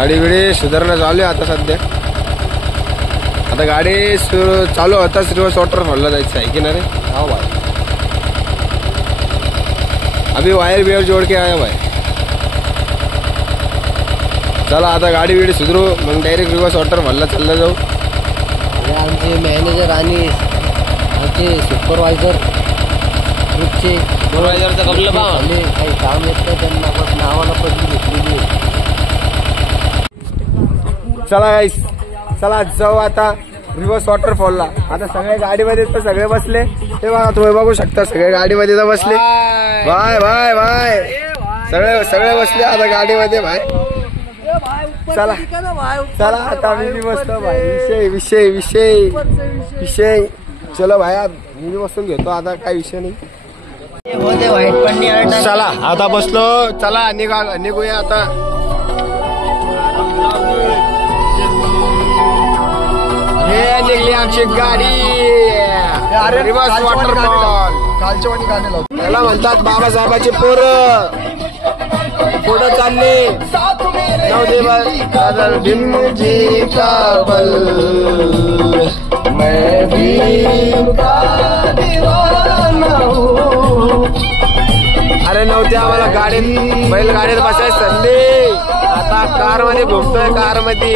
गाडी बिडी सुधारणा चालू आहे आता सध्या. आता गाडी चालू होताच रिवर्स वॉटरफॉलला जायचं आहे की ना रे. हाँ भाई अभी वायर बियर जोड़ के आया भाई. चला आता गाडी बिडी सुधरू मग डायरेक्ट रिवर्स वॉटरफॉलला चालला जाऊ. आमचे मॅनेजर आणि आमचे सुपरवायझर ग्रुपचे सुपरवायझरचं कपलं पहा काही काम येतं त्यांना पण नावाला पदवी घेतलेली. चला गाईस चला जाऊ आता रिवर्स वॉटरफॉलला. आता सगळे गाडीमध्ये तर सगळे बसले ते बघा तुम्ही बघू शकता सगळे गाडीमध्ये तर बसले. बाय बाय बाय सगळे सगळे बसले आता गाडीमध्ये भाई. चला चला आता मी बसतो भाई. विषय विषय विषय विषय चलो भाई मी बसून घेतो आता काही विषय नाही. चला आता बसलो. चला निघूया आता. हे निघली आमची गाडी रिवर्स वॉटरफॉल. कालच्या वाणी गाणे लावतो. त्याला म्हणतात बाबासाहेबाचे पोरं पुढं चालले. जी काबल मैं भी दीवाना हूं. अरे नव्हते आम्हाला गाडीत बैलगाडीत बसायची संधी. आता कार मध्ये घुमतोय कार मध्ये.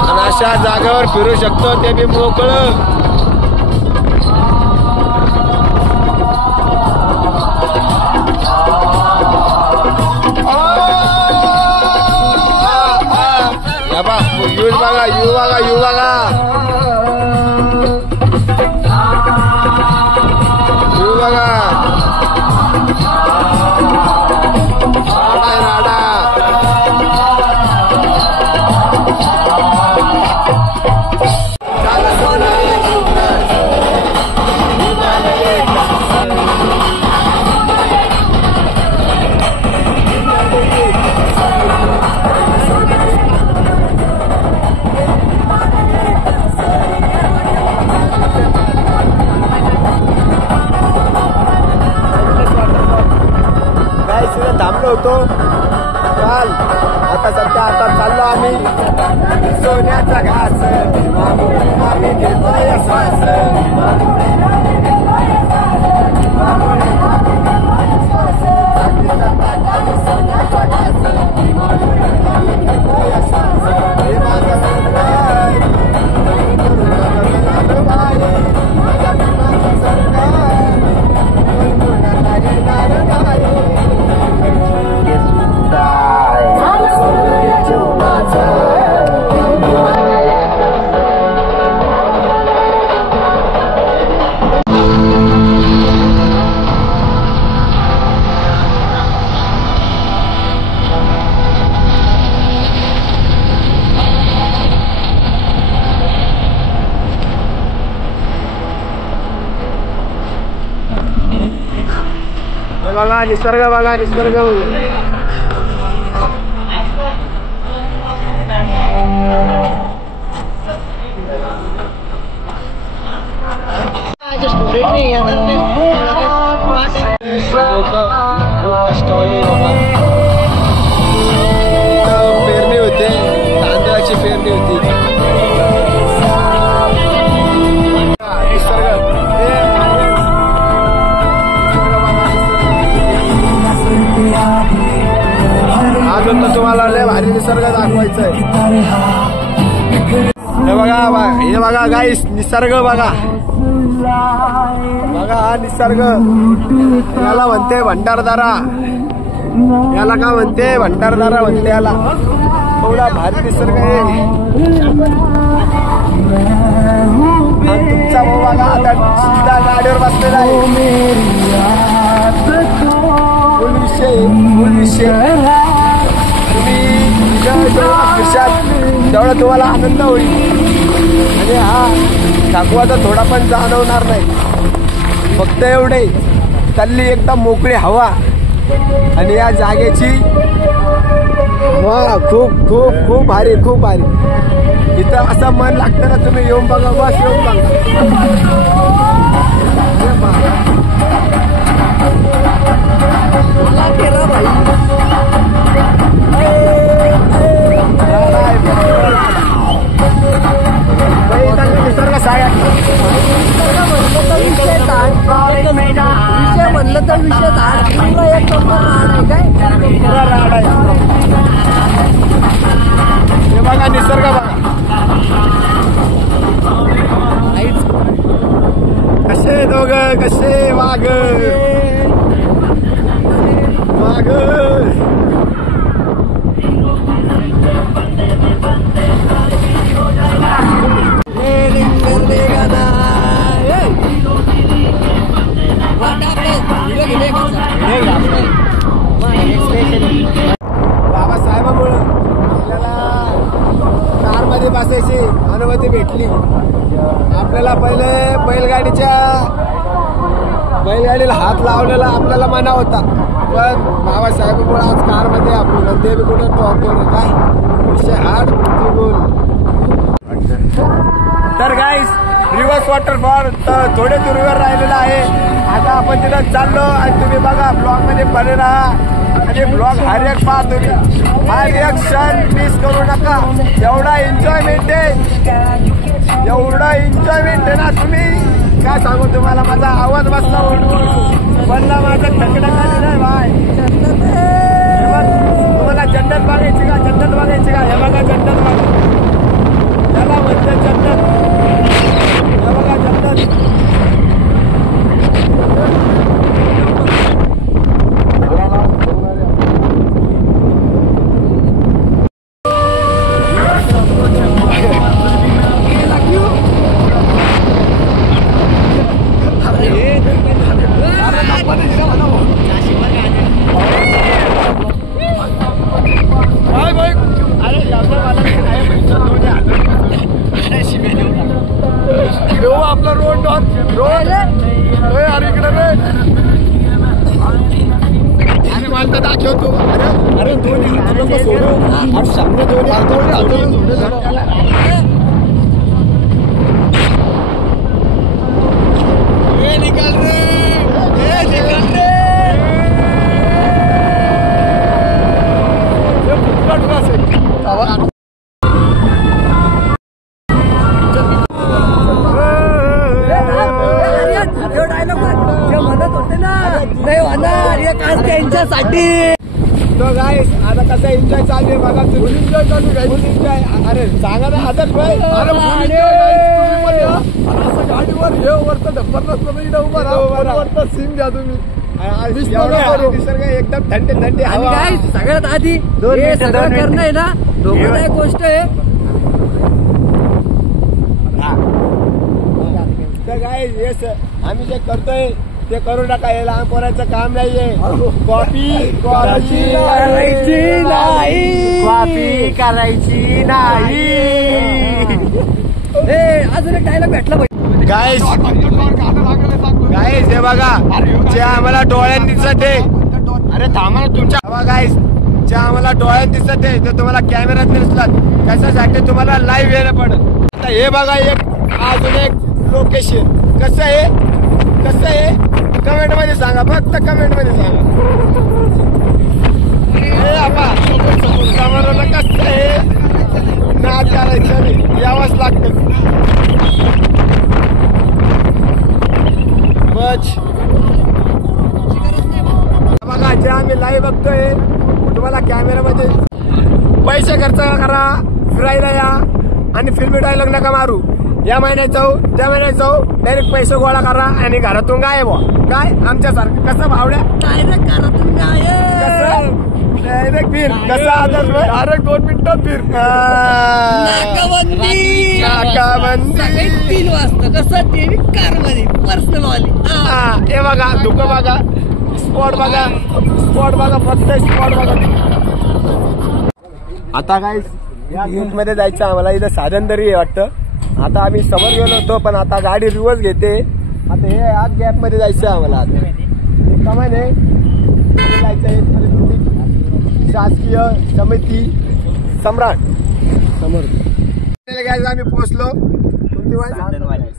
आणि अशा जागेवर फिरू शकतो ते बी मोकळं. यू बघा यू बघा यू बघा यू बघा. थांबलो होतो काल. आता सध्या आता चाललो आम्ही सोन्याचा घास. आम्ही घेतोय श्वास. बघा निसर्ग बघा निसर्ग. पेरणी होते तांदळाची पेरणी होती. अजून तर तुम्हाला लय भारी निसर्ग दाखवायचा आहे. हे बघा गाईस निसर्ग बघा बघा हा निसर्ग. याला म्हणते भंडारदारा. याला का म्हणते भंडारदारा म्हणते याला. एवढा भारी निसर्ग आहे. तुमचा भाऊ बघा आता सीधा गाडीवर बसलेला आहे. फुल विषय तेवढा तुम्हाला आनंद होईल. आणि हा थकवाचा थोडा पण जाणवणार नाही. फक्त एवढे चालली एकदम मोकळी हवा. आणि या जागेची वा खूप खूप खूप भारी खूप भारी. इथं असं मन लागतं ना तुम्ही येऊन बघा. बस येऊन बघा. निसर्ग बघा कसे दोघं कसे वाघ वाघ बाबासाहेबांमुळे आपल्याला कारमध्ये बसायची अनुमती भेटली. आपल्याला पहिले बैलगाडीला हात लावलेला आपल्याला मना होता, पण बाबासाहेबांमुळे आज कारमध्ये आपण म्हणते बी कुठे टॉपवर काय विषय हार्ड बोल. तर गाईस रिव्हर्स वॉटरफॉल तर थोडे दूरवर राहिलेला आहे. आता आपण तिथं चाललो आणि तुम्ही बघा ब्लॉग मध्ये बने राहा आणि ब्लॉग हर एक पहा तुम्ही, हर एक क्षण मिस करू नका. एवढा एन्जॉयमेंट आहे, एवढा एन्जॉयमेंट आहे ना. तुम्ही काय सांगू तुम्हाला, माझा आवाज बसला बनला माझा थकड्याखाली नाही भाई. तुम्हाला जन्नत बघायची का, जन्नत बघायची का? हे बघा जन्नत बघा, त्याला म्हणतात जन्नत. हे बघा जन्नत. आपला रोड रोड अरे इकडे रे. अरे मला तर दाखवतो. अरे दोन्ही सोडू सामने दोन्ही निकाल रे, निकाल रे. त्यांच्यासाठी तो गाईस आता कसा एन्जॉय चालू आहे बघा. तुम्ही एन्जॉय चालू एन्जॉय. अरे सांगा ना आदर्श भाई. असं गाडीवर हे वरचं डब्बर नसतं उभं राहा सीन घ्या तुम्ही. निसर्ग एकदम थंडी थंडी हवा. सगळ्यात आधी हे सगळं करणं आहे ना धोकादायक गोष्ट आहे. तर गाईस येस आम्ही जे करतोय ते करू नका. हे लहान पोरांचं काम नाहीये. कॉपी करायची नाही, कॉपी करायची नाही. अजून एक डायलॉग भेटला पाहिजे. गाईस गाईस हे बघा जे आम्हाला डोळ्यात दिसत आहे. अरे थांबा ना तुमच्या हवा गाईस. जे आम्हाला डोळ्यात दिसत आहे ते तुम्हाला कॅमेऱ्यात दिसतात. कशासाठी तुम्हाला लाईव्ह यायला पडेल. आता हे बघा एक अजून एक लोकेशन. कसं आहे कसं आहे कमेंट मध्ये सांगा, फक्त कमेंट मध्ये सांगा. कसं आहे नाच करायचं नाही, यावंच लागतं. बघा जे आम्ही लाईव्ह बघतोय तुम्हाला कॅमेरामध्ये पैसे खर्च करा, फिरायला या आणि फिल्मी डायलॉग नका मारू. या महिन्यात जाऊ त्या महिन्यात जाऊ डायरेक्ट पैसे गोळा करा आणि घरातून गायब व्हा. काय आमच्यासारखं कसं भावड्या डायरेक्ट घरातून कसं डायरेक्ट फिर कसं आदर्श डायरेक्ट 2 मिनिटात फिर. नाकाबंदी 3 वाजता कसं ते कारमध्ये पर्सनल वाली. हे बघा धुकं बघा, स्पॉट बघा, स्पॉट बघा, फक्त स्पॉट बघा. आता काय या गेट मध्ये जायचं आम्हाला. इथं साधन तरी वाटतं. आता आम्ही समोर गेलो होतो पण आता गाडी रिवर्स घेते. आता हे आज गॅप मध्ये जायचं आम्हाला. आता कमान आहे जायचं शासकीय समिती सम्राट समोर. आम्ही पोहोचलो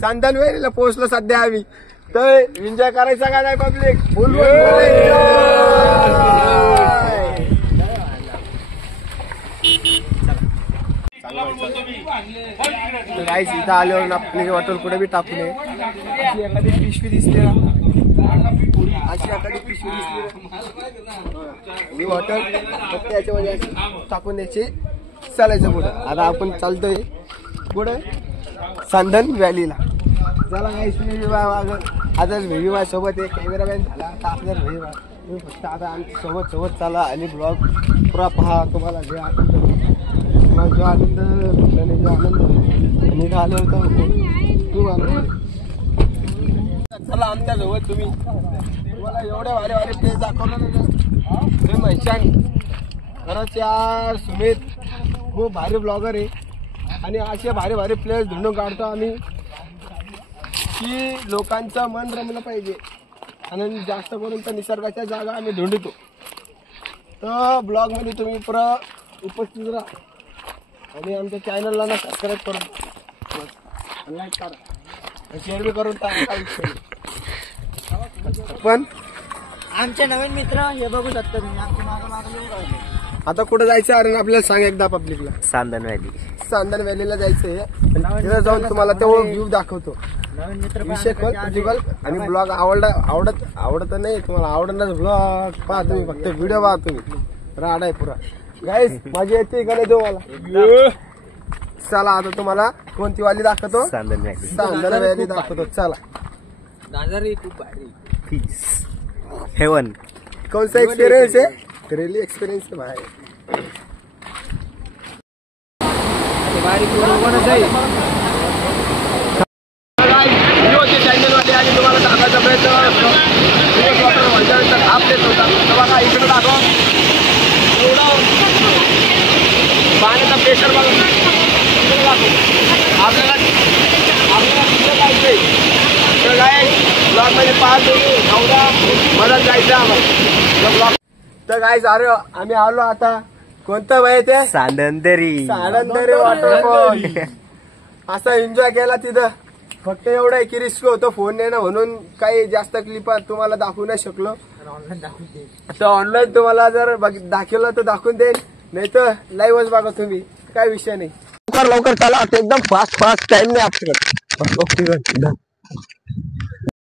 सांदनवाडीला पोहोचलो सध्या आम्ही. तर एन्जॉय करायचा का नाही पब्लिक फुल. गाईस इथं आल्यावर आपली बॉटल कुठे बी टाकू नये. अशी एखादी पिशवी दिसते ना, अशी एखादी पिशवी दिसते ही बॉटल फक्त याच्यामध्ये टाकून द्यायची चालायचं पुढे. आता आपण चालतोय पुढे सांदन व्हॅलीला. चला गाईस, आता व्हिडिओ माझ्यासोबत एक कॅमेरामॅन झाला. आता आपल्याला व्हिडिओ फक्त आता आमच्या सोबत चला आणि ब्लॉग पुरा पहा. तुम्हाला जे आनंद जो आनंद भेटल्याने जो आनंद मी आलो होतो चला आमच्या सोबत. तुम्हाला एवढ्या भारी भारी प्लेस दाखवलं ना तुम्ही म्हणशान. खरंच यार सुमित खूप भारी ब्लॉगर आहे आणि असे भारी भारी प्लेस धुंडून काढतो आम्ही की लोकांचं मन रमलं पाहिजे. आणि जास्त करून तर निसर्गाच्या जागा आम्ही धुंडतो. तर ब्लॉगमध्ये तुम्ही पुरा उपस्थित राहा आणि आमच्या चॅनलला ना सबस्क्राईब करून लाईक करा, शेअर बी करून टाका. पण आमचे नवीन मित्र हे बघू शकता तुम्ही. आमच्या मागं आता कुठं जायचं अरे आपल्याला सांग एकदा पब्लिकला. सांदन व्हॅली. सांदन व्हॅलीला जायचंय. तिथे जाऊन तुम्हाला तेवढं व्ह्यू दाखवतो. नवीन मित्र विषय पॉसिबल आणि ब्लॉग आवडत नाही तुम्हाला आवडणार ब्लॉग पहा तुम्ही. फक्त व्हिडिओ पहा तुम्ही. राड आहे पुरा गाईस. माझी येते का नाही तुम्हाला. चला आता तुम्हाला कोणती वाली दाखवतो. सांदन व्हॅली. सांदन व्हॅली दाखवतो. चला नजारे खूप भारी. Piece haven. कौन सा एक्सपीरियंस है. रियली एक्सपीरियंस है भाई. भारी पूर्ण जाईल. चॅनलवाले आणि तुम्हाला दाखवायचा प्रयत्न आपलेच होता. बघा इकडे दाखवा एवढं पाण्याचा प्रेशर बघा. आपल्याला तिकडे जायचंय. तर काय ब्लॉगमध्ये पाहतो एवढा मदत जायचं आम्हाला. तर काय अरे आम्ही आलो आता. कोणतं वय ते सांदनदरी. सांदनदरी वॉटरफॉल. असा एन्जॉय केला तिथं. फक्त एवढं आहे की रिस्क होतं फोन नाही ना म्हणून काही जास्त क्लिप तुम्हाला दाखवू नाही शकलो. तर ऑनलाईन तुम्हाला जर दाखवलं तर दाखवून देईल, नाही तर लाईव्हच बघा तुम्ही. काय विषय नाही. लवकर चला एकदम फास्ट टाइम नाही आपल्याकडे.